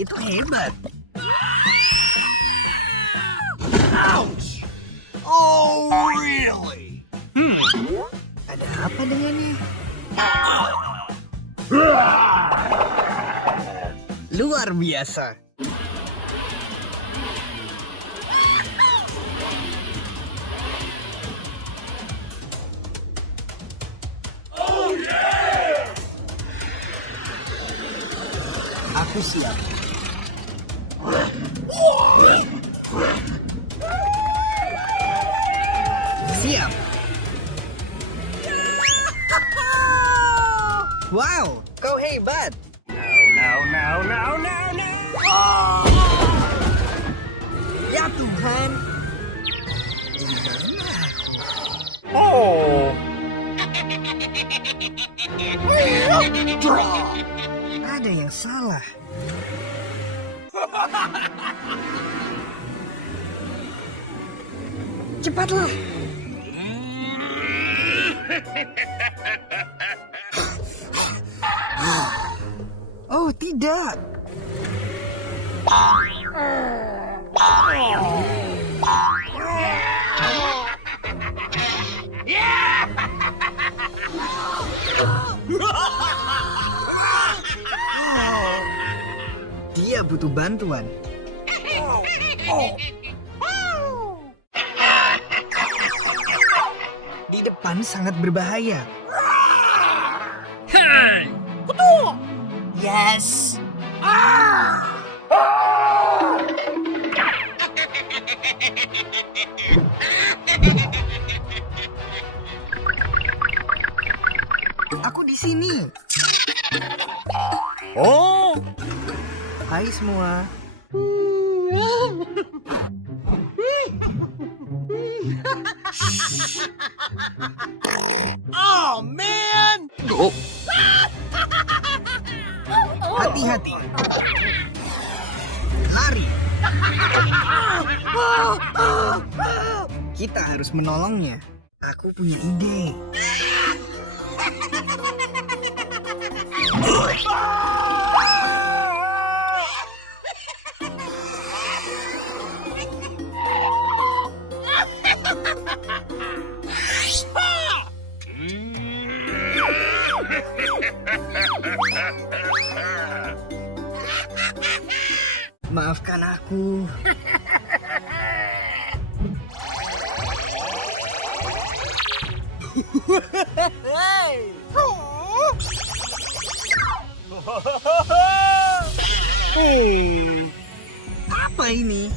Itu hebat. Ouch! Oh, really? Ada apa dengannya? Luar biasa. Oh, yeah! Aku siap. Siap. Wow, kau hebat. No. Ya Tuhan. Di mana aku? Oh! Ada yang salah. Cepatlah. Oh, tidak. Dia butuh bantuan. Di depan sangat berbahaya. Yes. Aku di sini. Oh! Hai semua. Oh, man! Hati-hati. Lari. Kita harus menolongnya. Aku punya ide. Maafkan aku. Apa ini?